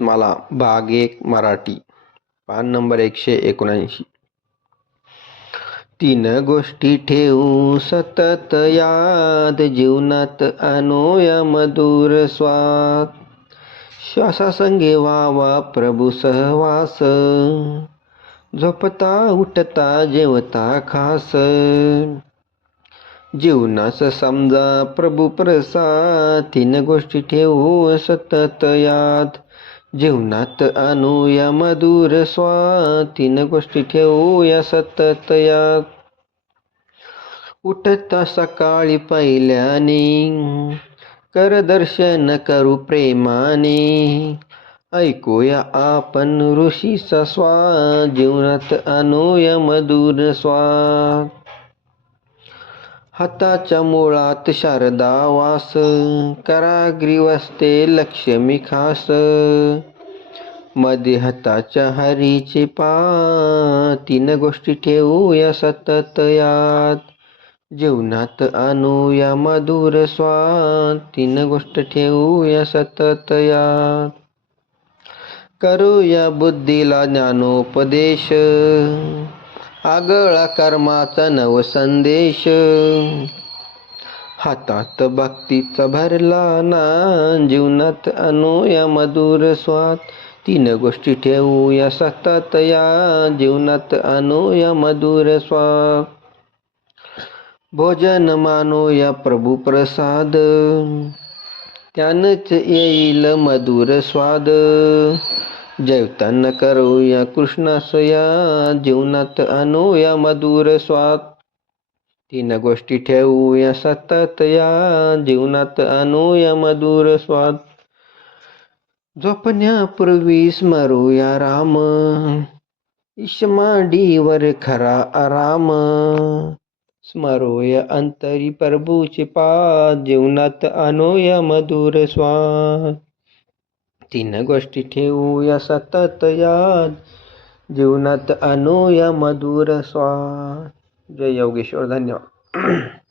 मला भाग एक मराठी. पान नंबर एकशे एकोणऐंशी. तीन गोष्टी ठेवू सतत याद जीवनात आणूया मधुर स्वाद. श्वासासंगे व्हावा प्रभू सहवास. झोपता उठता जेवता खास. जीवनास समजा प्रभू प्रसाद. तीन गोष्टी ठेवू सतत याद जीवनात आणूया मधुर स्वा तीन गोष्टी ठेवूया सतत या उठता सकाळी पहिल्याने कर दर्शन करू प्रेमाने. ऐकूया आपण ऋषीचा स्वा जीवनात आणूया मधुर स्वा हाताच्या मुळात शारदा वास कराग्री वसते लक्ष्मी खास. मध्ये हाताच्या हरीचे पा तीन गोष्टी ठेवूया सतत यात. जेवणात आणूया मधुर स्वाद तीन गोष्ट ठेवूया सतत यात. करूया बुद्धीला ज्ञानोपदेश. आगळा कर्माचा नव संदेश. हातात भक्तीचा भरला ना जीवनात अनुया मधुर स्वाद. तीन गोष्टी ठेवूया सतत या जीवनात अनुया मधुर स्वाद. भोजन मानूया प्रभू प्रसाद. त्यानंच येईल मधुर स्वाद. जैवतान करूया कृष्णासया जीवनात आणूया मधुर स्वाद. तीन गोष्टी ठेवूया सतत या जीवनात आणूया मधुर स्वाद. झोपण्यापूर्वी स्मरूया राम इशमाडीवर खरा आराम. स्मरूया अंतरी प्रभूचे पाद जीवनात आणूया मधुर स्वाद. तीन गोष्टी ठेवूया सतत याद. जीवनात आणूया मधुर स्वाद. जय योगेश्वर धन्यवाद.